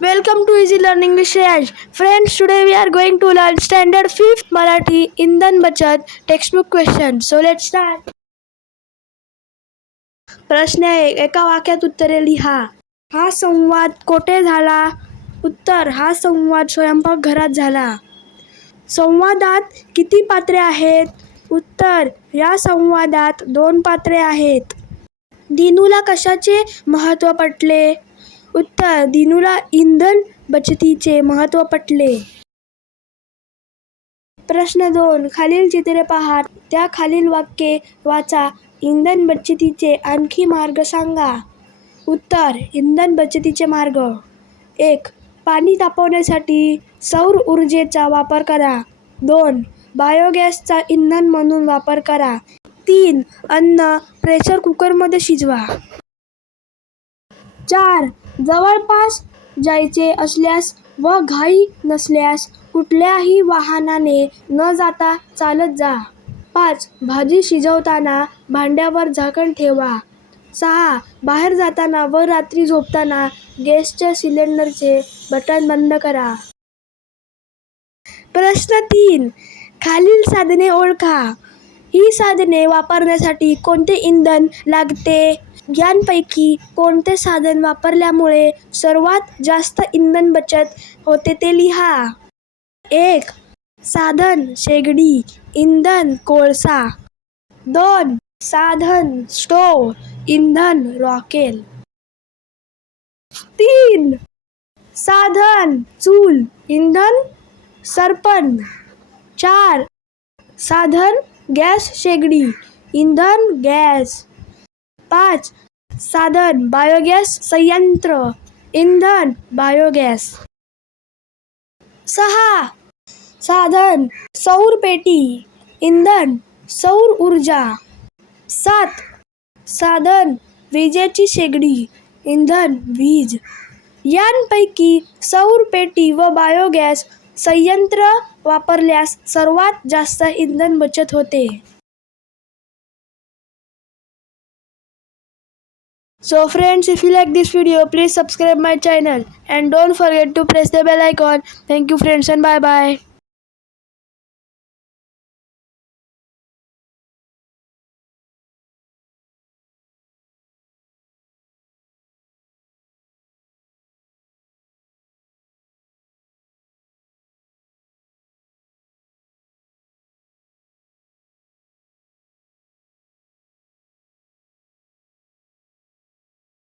Welcome to Easy Learning with Shreyansh. Friends, today we are going to learn Standard 5th Marathi इंधन बचत textbook question. So let's start. प्रश्न 1. एका वाक्यात उत्तरे लिहा. हा संवाद कोठे झाला? उत्तर. हा संवाद स्वयंपाकघरात झाला. संवादात किती पात्रे आहेत? उत्तर. या संवादात 2 पात्रे आहेत. दिनूला कशाचे महत्त्व पटले? उत्तर. दिनूला इंधन बचतीचे महत्त्व पटले. प्रश्न 2. खालील चित्रे पहा, त्या खालील वाक्ये वाचा. इंधन बचतीचे आणखी मार्ग सांगा. उत्तर. इंधन बचतीचे मार्ग. 1. पाणी तापवण्यासाठी सौर ऊर्जेचा वापर करा. 2. बायोगॅसचा इंधन म्हणून वापर करा. 3. अन्न प्रेशर कुकरमध्ये शिजवा. 4. जवळपास जायचे असल्यास व घाई नसल्यास कुठल्याही वाहनाने न जाता चालत जा. 5. भाजी शिजवताना भांड्यावर झाकण ठेवा. 6. बाहेर जाताना व रात्री झोपताना गॅसच्या सिलेंडरचे बटन बंद करा. प्रश्न 3. खालील साधने ओळखा. ही साधने वापरण्यासाठी कोणते इंधन लागते? यांपैकी कोणते साधन वापरल्यामुळे सर्वात जास्त इंधन बचत होते ते लिहा. 1. साधन शेगडी, इंधन कोळसा. 2. साधन स्टोव्ह, इंधन रॉकेल. 3. साधन चूल, इंधन सरपण. 4. साधन गॅस शेगडी, इंधन गॅस. 5. साधन बायोगॅस संयंत्र, इंधन बायोगॅस. 6. साधन सौर पेटी, इंधन सौर ऊर्जा. 7. साधन विजेची शेगडी, इंधन वीज. यांपैकी सौर पेटी व बायोगॅस संयंत्र वापरल्यास सर्वात जास्त इंधन बचत होते. So friends, if you like this video, please subscribe my channel and don't forget to press the bell icon. Thank you friends and bye bye.